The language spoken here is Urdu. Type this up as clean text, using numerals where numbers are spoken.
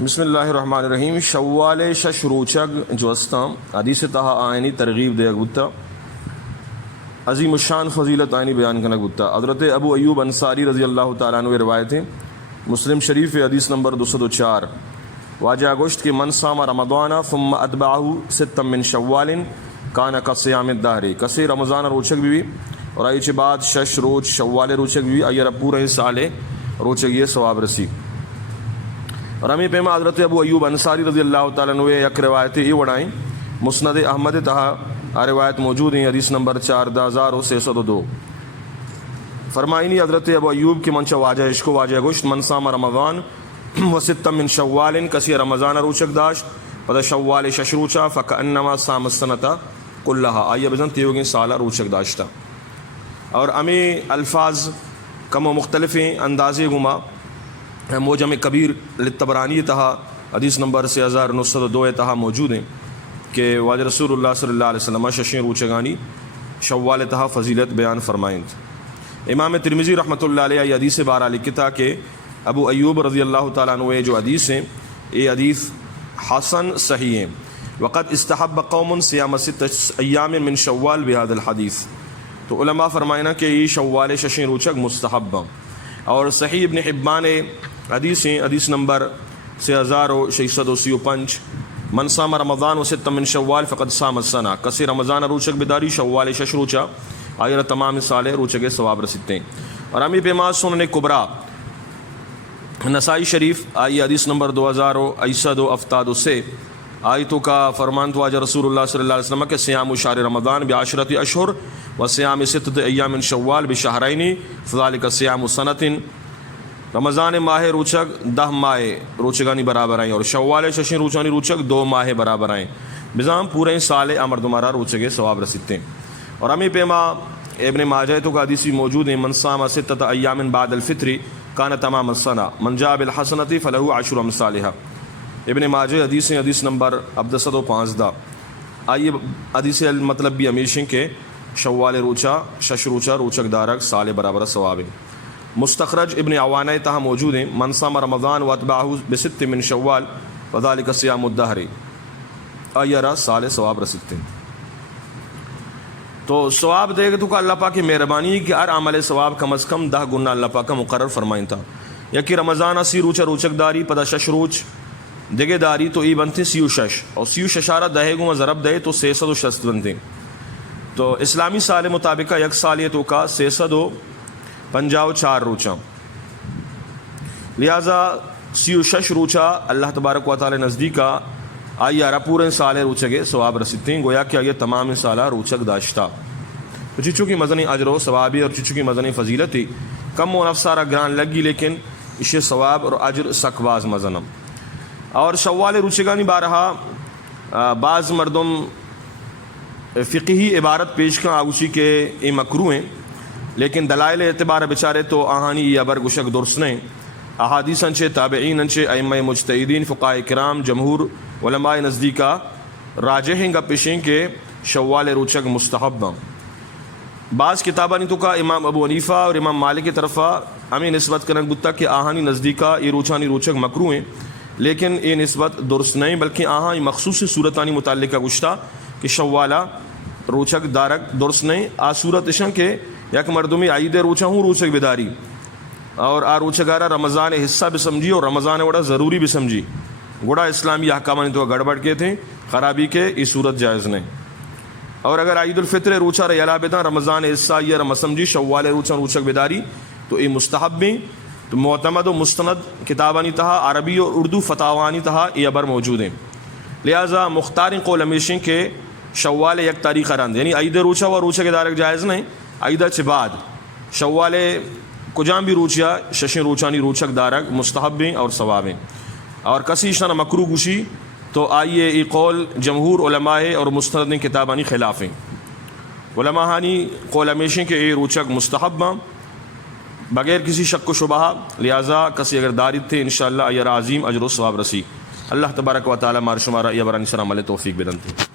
بسم اللہ الرحمن الرحیم. شوال شش روچگ جوستام حدیث تہا آئینی ترغیب دے گتا عظیم الشان فضیلت آئینی بیان کرنا گتا. حضرت ابو ایوب انصاری رضی اللہ تعالیٰ عنہ روایت ہیں مسلم شریف حدیث نمبر 204. واجہ گوشت کہ من صام رمضان ثم اتبعہ ستا من شوال کان کصیام الدہر. کسی رمضان روچک بھی اور آئی چھ بعد شش روچ شوال روچک بھی آئی رب پورے سالے روچک یہ ثواب رسی. اور ہمیں پیما حضرت ابو ایوب انصاری رضی اللہ تعالیٰ عنہ یک روایت یہ وڑائیں مسند احمد تہا روایت موجود ہیں حدیث نمبر 4602. فرمائنی حضرت ابو ایوب کی منچا واجہ عشق و واجہ گوشت من صام رمضان و ست من شوال کسی رمضان روچک داشت پدا شوال شش روچا فکانما صام السنة کلہا آئیے بزن تیوگیں سالہ روچک داشتا. اور ہمیں الفاظ کم و مختلف ہیں اندازے گما موجم کبیر للطبرانی تہا حدیث نمبر 3902 تہا موجود ہیں کہ واجہ رسول اللہ صلی اللہ علیہ وسلم ششیں روچگانی شوال تہا فضیلت بیان فرمائیں. امام ترمذی رحمۃ اللہ علیہ یہ حدیث بارہ لکھتا کہ ابو ایوب رضی اللہ تعالیٰ عنہ جو حدیث ہیں یہ حدیث حسن صحیح ہیں. وقت استحب قوم صیام 6 ایام من شوال بهذا الحدیث. تو علماء فرمائنا کہ یہ شوال ششیں روچک مستحب. اور صحیح ابن حبان حدیث ہیں حدیث نمبر 3635 من صام رمضان و ست من شوال فقد صام السنہ. کسی رمضان روچک بداری شوال شش روچا آئیر تمام سالے روچک ثواب رسیتے ہیں. اور ہمیں پیما سنن کبرا نسائی شریف آئی حدیث نمبر 2172 سے آیتوں کا فرمان تو آج رسول اللہ صلی اللہ علیہ وسلم کے سیام شہر رمضان بعشرۃ اشہر و سیام 6 ایام من شوال بشہرین فذلک سیام سنۃ. رمضان ماہ روچک 10 ماہ روچگانی برابر آئیں اور شوال ششیں روچانی روچک 2 ماہ برابر آئیں بزام پورے سال امردمارا روچگے ثواب رسیتے ہیں. اور ہمیں پیما ابن ماجہ تو کا حدیثی موجود ہیں من صام 6 ایام بعد الفطر کان تمام السنہ من جاء بالحسنۃ فلہ 10 امثالھا. ابن ماجہ حدیث ہیں حدیث نمبر 715. آئیے حدیث مطلب بھی ہمیشہ کہ شوال روچا شش روچا روچک دارک سال برابر ثواب ہے. مستخرج ابن عوانہ تہا موجود ہیں من صام رمضان واتبعہ بست من شوال وذلک صیام الدہر آئیرہ سال ثواب رسیتے ہیں. تو ثواب دے گا تو کہ اللہ پاک کی مہربانی کہ ہر عمل ثواب کم از کم 10 گنا اللہ پاک کا مقرر فرمائیں تھا. یکی رمضان اسی روچا روچک داری پدا شش روچ دگے داری تو ای بنتے 36 اور 36 دہے گو ضرب دے تو 660 بنتے. تو اسلامی سال مطابقہ یک سالیتوں کا 654 روچا لہذا 36 روچا اللہ تبارک و تعالی نزدیکا آئی آرہ پورے سال روچگے ثواب رسیتے ہیں گویا کہ یہ تمام سالہ روچک داشتا. تو چچو کی مزنی اجر و ثوابی اور چچو کی مزنی فضیلتی کم و نفسارہ گران لگی لیکن اسے ثواب اور اجر سکواز مزنم. اور شوال روچگانی بارہا بعض مردم فقہی عبارت پیش کا آگوشی کے اے مکروہ ہیں لیکن دلائل اعتبار بچارے تو آہانی یہ ابر گشک درست نہیں. احادیث انچے تابعین انچے ائمہ مجتہدین فقہاء کرام جمہور علماء نزدیکا راجح ہیں گا پیشیں کہ شوال روچک مستحب. بعض کتابانی تو کا امام ابو حنیفہ اور امام مالک کی طرفہ ہمیں نسبت کرنے گتا کہ آہانی نزدیکا یہ روچانی روچک مکروہ ہیں لیکن یہ نسبت درست نہیں بلکہ آہاں مخصوص صورتانی متعلقہ گشتہ کہ شوالہ روچک دارک درست نہیں. آ صورت اشن کہ یک مردمی عید روچا ہوں روچک بداری اور آ روچگارہ رمضان حصہ بھی سمجھی اور رمضان وڑا ضروری بھی سمجھی گوڑا اسلامی احکامانی تو گڑبڑ کے تھے خرابی کے یہ صورت جائز نہیں. اور اگر عید الفطر روچا ریلا بیتا رمضان حصہ یہ رم سمجھی شوال روچا روچک بداری تو یہ مستحب بھی. تو معتمد و مستند کتابانی تہا عربی اور اردو فتاوانی تہا یہ ابر موجود ہیں. لہٰذا مختار قول ہمیشہ کہ شوال یک تاریخ رند یعنی عید روچا و روچہ کے دارک جائز نہیں عیدہ چھ بعد شوال کجام بھی روچیا ششیں روچانی روچک دارک مستحب ہیں اور ثواب ہیں. اور کسی شن مکروہ گوشی تو آئیے ای قول جمہور علماء اور مستند کتابانی خلاف ہیں. علماء ہانی قول ہمیشہ کہ یہ روچک مستحب بغیر کسی شک و شبہ لہٰذا کسی اگر دارد تھے انشاءاللہ یہ عظیم اجر و ثواب رسی. اللہ تبارک و تعالی مار شمارا یہ برانی سلام علیہ توفیق بدن تھے.